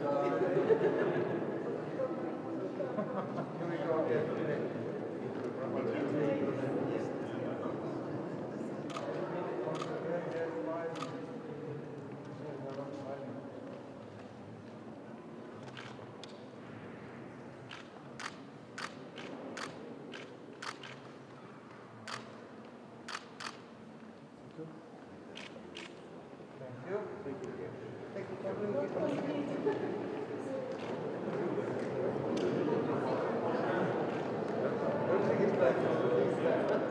Thank you.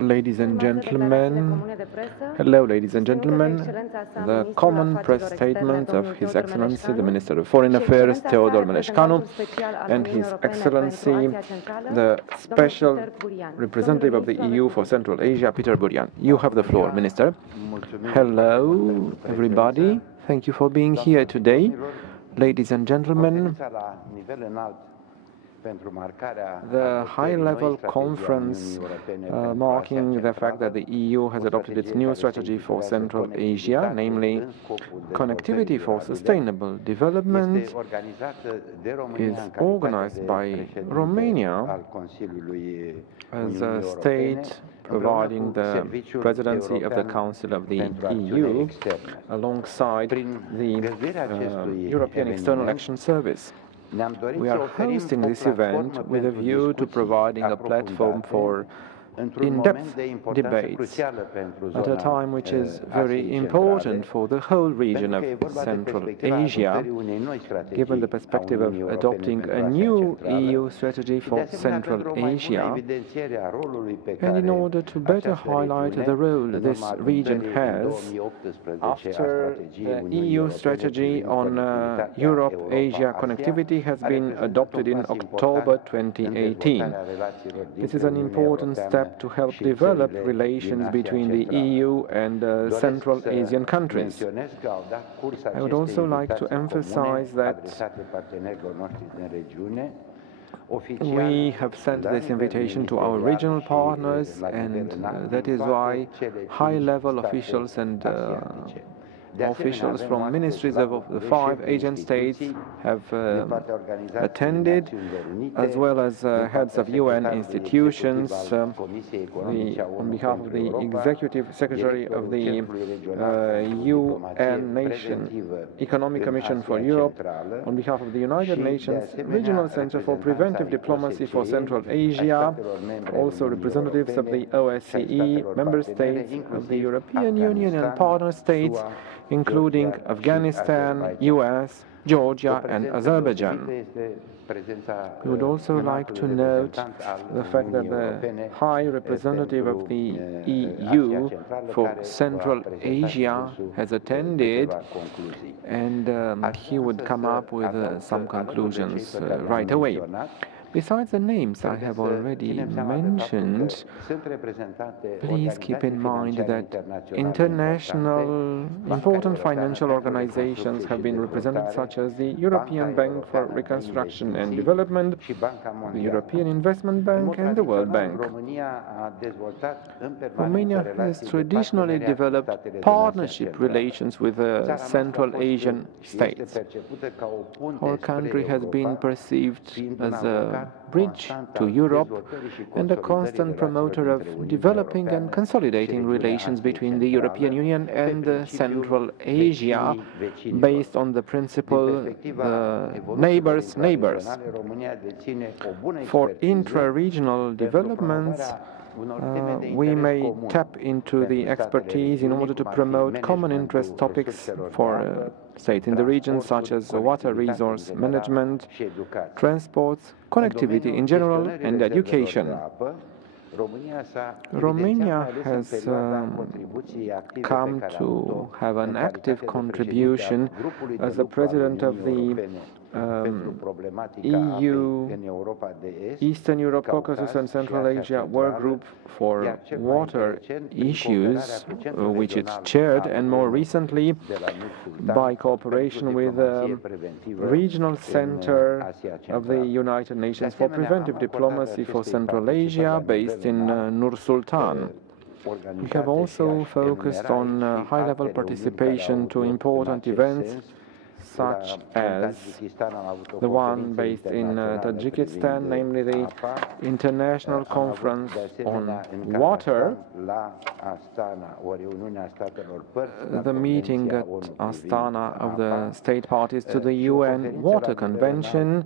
Ladies and gentlemen, hello ladies and gentlemen, the common press statement of His Excellency the Minister of Foreign Affairs Teodor Meleșcanu and His Excellency the Special Representative of the EU for Central Asia, Peter Burian. You have the floor, Minister. Hello everybody, thank you for being here today. Ladies and gentlemen, the high-level conference marking the fact that the EU has adopted its new strategy for Central Asia, namely connectivity for sustainable development, is organized by Romania as a state providing the presidency of the Council of the EU alongside the European External Action Service. We are hosting this event with a view to providing a platform for in-depth debates at a time which is very important for the whole region of Central Asia, given the perspective of adopting a new EU strategy for Central Asia, and in order to better highlight the role this region has after the EU strategy on Europe-Asia connectivity has been adopted in October 2018. This is an important step to help develop relations between the EU and Central Asian countries. I would also like to emphasize that we have sent this invitation to our regional partners, and that is why high-level officials and officials from ministries of the 5 Asian states have attended, as well as heads of UN institutions. On behalf of the Executive Secretary of the UN Economic Commission for Europe, on behalf of the United Nations Regional Center for Preventive Diplomacy for Central Asia, also representatives of the OSCE, member states of the European Union and partner states, including Afghanistan, US, Georgia and Azerbaijan. We would also like to note the fact that the High Representative of the EU for Central Asia has attended, and he would come up with some conclusions right away. Besides the names I have already mentioned, please keep in mind that international important financial organizations have been represented, such as the European Bank for Reconstruction and Development, the European Investment Bank and the World Bank. Romania has traditionally developed partnership relations with the Central Asian states. Our country has been perceived as a bridge to Europe and a constant promoter of developing and consolidating relations between the European Union and Central Asia, based on the principle neighbors' neighbors. For intra-regional developments, we may tap into the expertise in order to promote common interest topics for states in the region, such as water resource management, transports, connectivity in general, and education. Romania has come to have an active contribution as the president of the EU, Eastern Europe, Caucasus and Central Asia Work Group for Water Issues, which it chaired, and more recently by cooperation with the Regional Center of the United Nations for Preventive Diplomacy for Central Asia, based in Nur Sultan. We have also focused on high-level participation to important events, such as the one based in Tajikistan, namely the International Conference on Water, the meeting at Astana of the state parties to the UN Water Convention,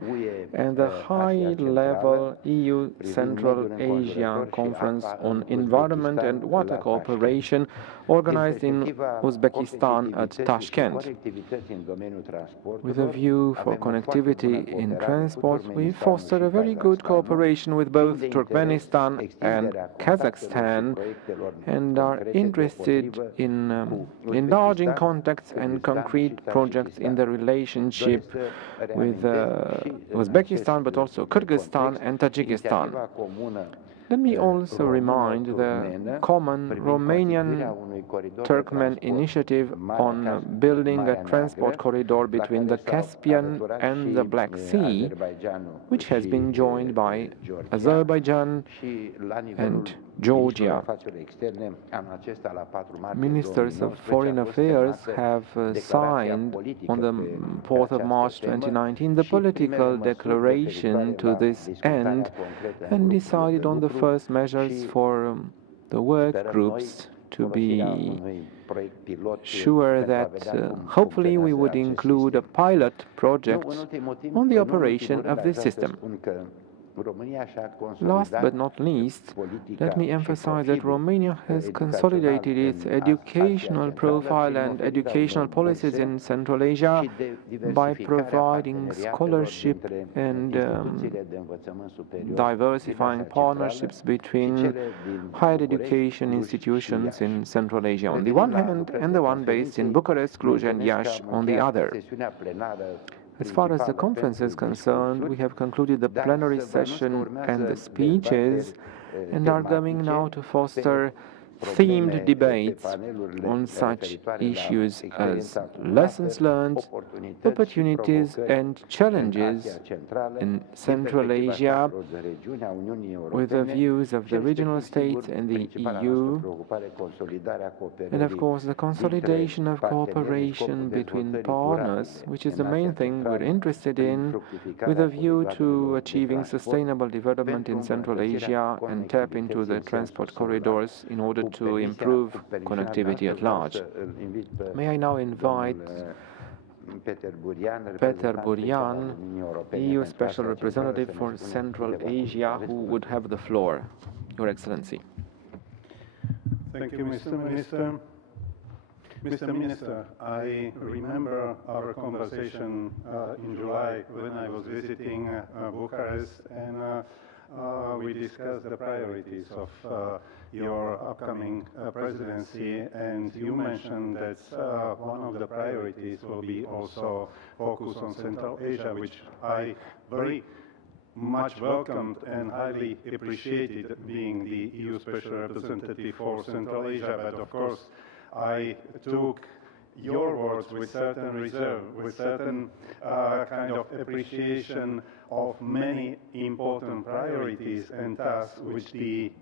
and the high-level EU Central Asia Conference on Environment and Water Cooperation, organized in Uzbekistan at Tashkent. With a view for connectivity in transport, we foster a very good cooperation with both Turkmenistan and Kazakhstan and are interested in enlarging contacts and concrete projects in the relationship with Uzbekistan, but also Kyrgyzstan and Tajikistan. Let me also remind the common Romanian-Turkmen initiative on building a transport corridor between the Caspian and the Black Sea, which has been joined by Azerbaijan and Georgia. Ministers of Foreign Affairs have signed on the 4th of March 2019 the political declaration to this end and decided on the first measures for the work groups to be sure that hopefully we would include a pilot project on the operation of this system. Last but not least, let me emphasize that Romania has consolidated its educational profile and educational policies in Central Asia by providing scholarship and diversifying partnerships between higher education institutions in Central Asia on the one hand and the one based in Bucharest, Cluj and Iași on the other. As far as the conference is concerned, we have concluded the plenary session and the speeches and are going now to foster themed debates on such issues as lessons learned, opportunities and challenges in Central Asia with the views of the regional states and the EU, and of course the consolidation of cooperation between partners, which is the main thing we're interested in, with a view to achieving sustainable development in Central Asia and tap into the transport corridors in order to improve connectivity at large. May I now invite Peter Burian, EU Special Representative for Central Asia, who would have the floor. Your Excellency. Thank you, Mr. Minister. Mr. Minister, I remember our conversation in July when I was visiting Bucharest, and we discussed the priorities of your upcoming presidency, and you mentioned that one of the priorities will be also focus on Central Asia, which I very much welcomed and highly appreciated, being the EU Special Representative for Central Asia. But of course, I took your words with certain reserve, with certain kind of appreciation of many important priorities and tasks which the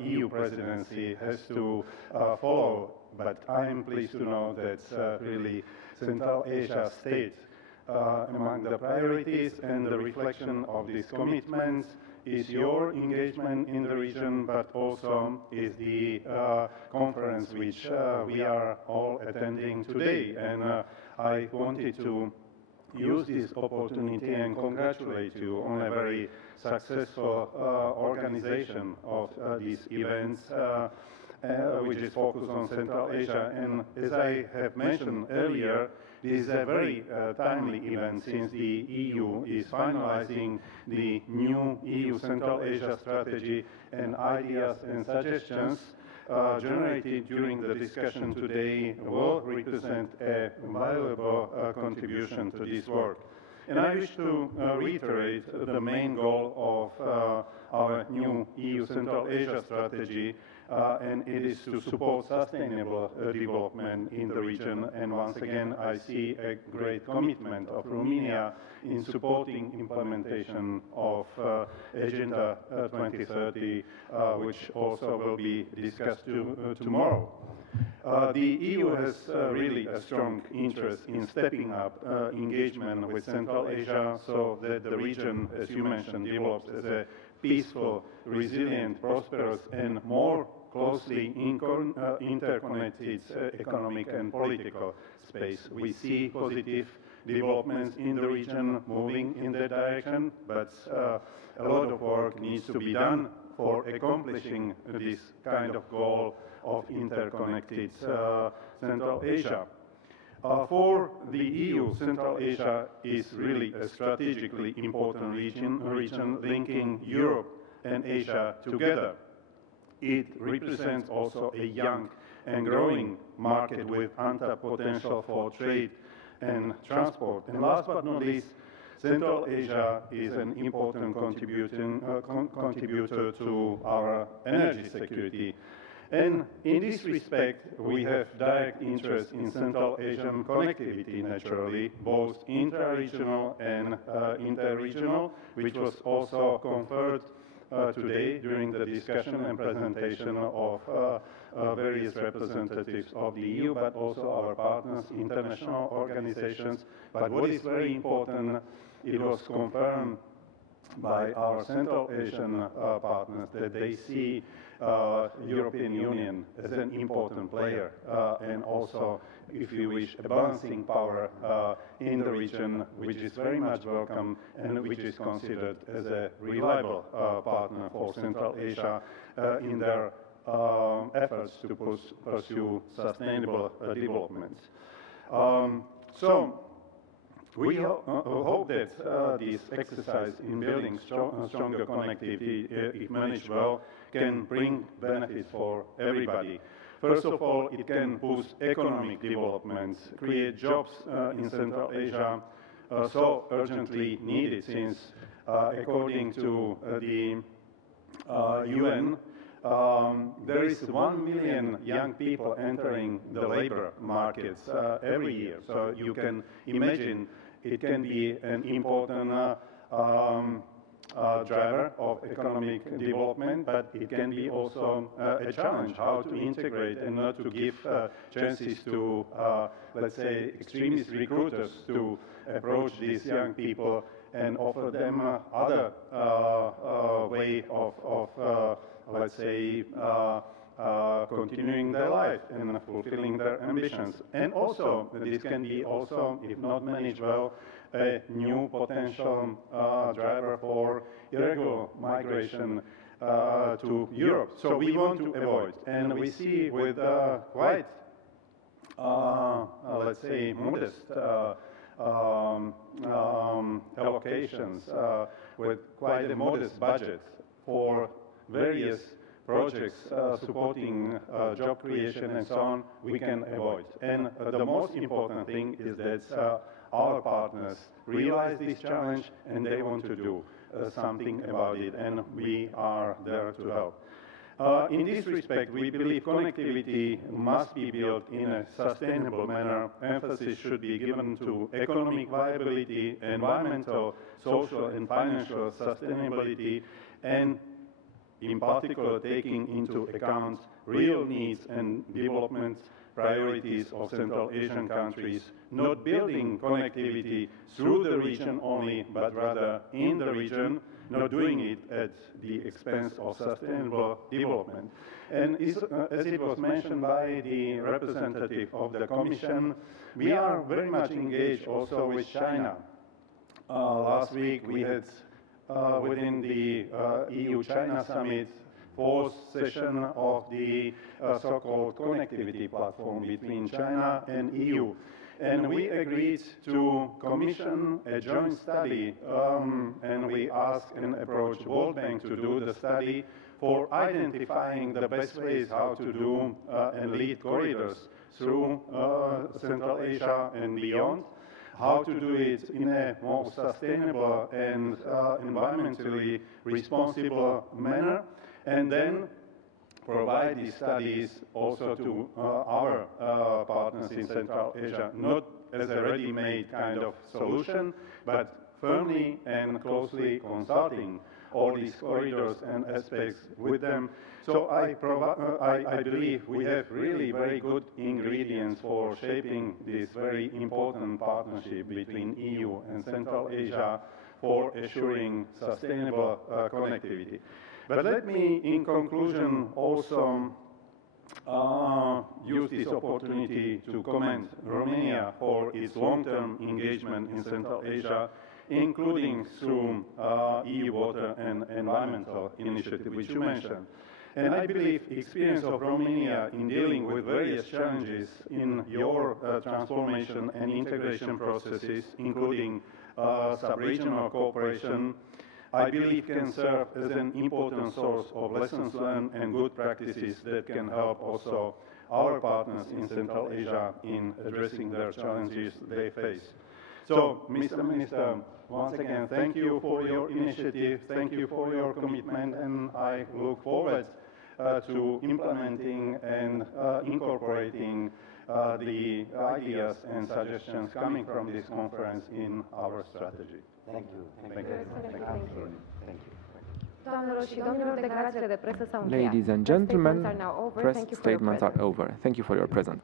EU presidency has to follow. But I am pleased to know that really Central Asia stayed among the priorities, and the reflection of these commitments is your engagement in the region, but also is the conference which we are all attending today. And I wanted to use this opportunity and congratulate you on a very successful organization of these events, which is focused on Central Asia. And as I have mentioned earlier, this is a very timely event, since the EU is finalizing the new EU Central Asia strategy, and ideas and suggestions generated during the discussion today will represent a valuable contribution to this work. And I wish to reiterate the main goal of our new EU Central Asia strategy, and it is to support sustainable development in the region. And once again, I see a great commitment of Romania in supporting implementation of Agenda 2030, which also will be discussed tomorrow. The EU has really a strong interest in stepping up engagement with Central Asia, so that the region, as you mentioned, develops as a peaceful, resilient, prosperous, and more closely interconnected economic and political space. We see positive developments in the region moving in that direction, but a lot of work needs to be done for accomplishing this kind of goal of interconnected Central Asia. For the EU, Central Asia is really a strategically important region linking Europe and Asia together. It represents also a young and growing market with untapped potential for trade and transport. And last but not least, Central Asia is an important contributor to our energy security. And in this respect, we have direct interest in Central Asian connectivity, naturally, both intra-regional and inter-regional, which was also conferred today during the discussion and presentation of various representatives of the EU, but also our partners, international organizations. But what is very important, it was confirmed by our Central Asian partners that they see European Union as an important player and also, if you wish, a balancing power in the region, which is very much welcome and which is considered as a reliable partner for Central Asia in their efforts to pursue sustainable development. So we hope that this exercise in building stronger connectivity, if managed well, can bring benefits for everybody. First of all, it can boost economic development, create jobs in Central Asia, so urgently needed since, according to the UN, there is 1 million young people entering the labor markets every year. So you can imagine it can be an important driver of economic development, but it can be also a challenge how to integrate and not to give chances to, let's say, extremist recruiters to approach these young people and offer them other way of let's say, continuing their life and fulfilling their ambitions. And also, this can be also, if not managed well, a new potential driver for irregular migration to Europe. So we want to avoid, and we see with quite, let's say, modest allocations, with quite a modest budget for various projects supporting job creation and so on, we can avoid. And the most important thing is that our partners realize this challenge and they want to do something about it, and we are there to help. In this respect, we believe connectivity must be built in a sustainable manner. Emphasis should be given to economic viability, environmental, social and financial sustainability, and in particular taking into account real needs and development priorities of Central Asian countries, not building connectivity through the region only, but rather in the region, not doing it at the expense of sustainable development. And as it was mentioned by the representative of the Commission, we are very much engaged also with China. Last week we had within the EU-China summit, fourth session of the so-called connectivity platform between China and EU. And we agreed to commission a joint study, and we asked and approached World Bank to do the study for identifying the best ways how to do and lead corridors through Central Asia and beyond, how to do it in a more sustainable and environmentally responsible manner, and then provide these studies also to our partners in Central Asia, not as a ready-made kind of solution, but firmly and closely consulting all these corridors and aspects with them. So I believe we have really very good ingredients for shaping this very important partnership between EU and Central Asia for assuring sustainable connectivity. But let me, in conclusion, also use this opportunity to commend Romania for its long-term engagement in Central Asia, including through EU Water and Environmental Initiative, which you mentioned. And I believe experience of Romania in dealing with various challenges in your transformation and integration processes, including sub-regional cooperation, I believe can serve as an important source of lessons learned and good practices that can help also our partners in Central Asia in addressing their challenges they face. So, Mr. Minister, once again, thank you for your initiative, thank you for your commitment, and I look forward to implementing and incorporating the ideas and suggestions coming from this conference in our strategy. Thank you. Thank you. Thank you. Doamnelor și domnilor, declarațiile de presă s-au încheiat. Ladies and gentlemen, press statements are over. Thank you for your presence.